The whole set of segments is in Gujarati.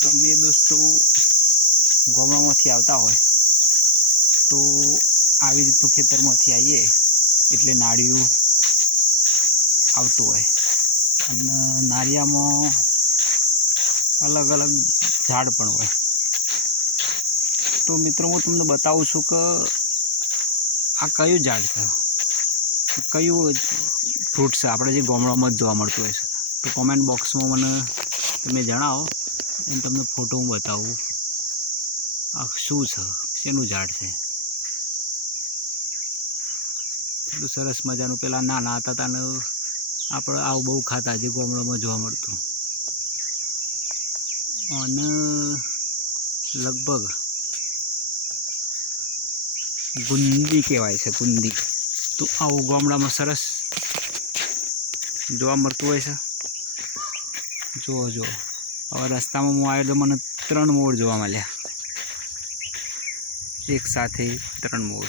તમે દોસ્તો ગામડામાંથી આવતા હોય તો આવી રીતનું ખેતરમાંથી આવીએ એટલે નાળિયું આવતું હોય અને નાળિયામાં અલગ અલગ ઝાડ પણ હોય। તો મિત્રો હું તમને બતાવું છું કે આ કયું ઝાડ છે, કયું ફ્રૂટ છે આપણે જે ગામડામાં જ જોવા મળતું હોય છે। તો કોમેન્ટ બોક્સમાં મને તમે જણાવો અને તમને ફોટો હું બતાવું આ શું છે, શેનું ઝાડ છે। એટલું સરસ મજાનું પેલા નાના હતા તાને આપણે આવું બહુ ખાતા જે ગામડામાં જોવા મળતું અને લગભગ ગુંદી કહેવાય છે, ગુંદી। તો આવું ગામડામાં સરસ જોવા મળતું હોય છે। જુઓ જુઓ, હવે રસ્તામાં હું આવ્યો તો મને 3 મોર જોવા મળ્યા, એક સાથે 3 મોર।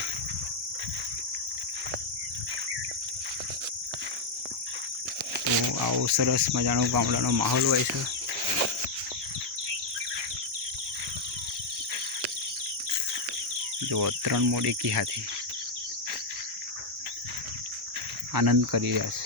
તો આવો સરસ મજાનો ગામડાનો માહોલ હોય છે। જુઓ 3 મોર એકી હાથે આનંદ કરી રહ્યા છે।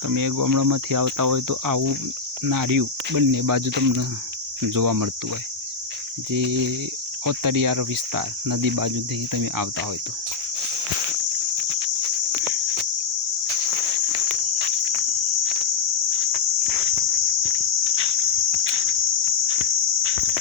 તમે ગામડામાંથી આવતા હોય તો આવું નાળિયું બંને બાજુ તમને જોવા મળતું હોય, જે ઓતરિયાળ વિસ્તાર નદી બાજુથી તમે આવતા હોય તો।